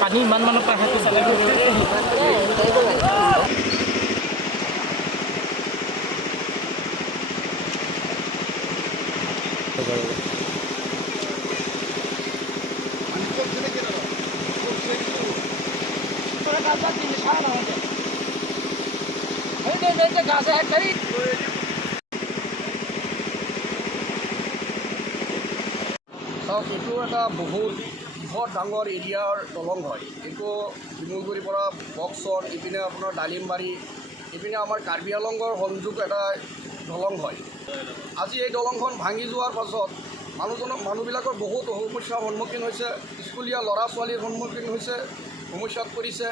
পানী ইমান মানৰ পৰা হাতী চালে চাওক, এইটো এটা বহুত বৃহৎ ডাঙৰ এৰিয়াৰ দলং হয়। এইটো শিমলুগুৰিৰ পৰা বক্সৰ, ইপিনে আপোনাৰ ডালিমবাৰী, ইপিনে আমাৰ কাৰ্বি আংলঙৰ সংযোগ এটা দলং হয়। আজি এই দলংখন ভাঙি যোৱাৰ পাছত মানুহবিলাকৰ বহুত সমস্যাৰ সন্মুখীন হৈছে। স্কুলীয়া ল'ৰা ছোৱালীৰ সন্মুখীন হৈছে, সমস্যাত পৰিছে।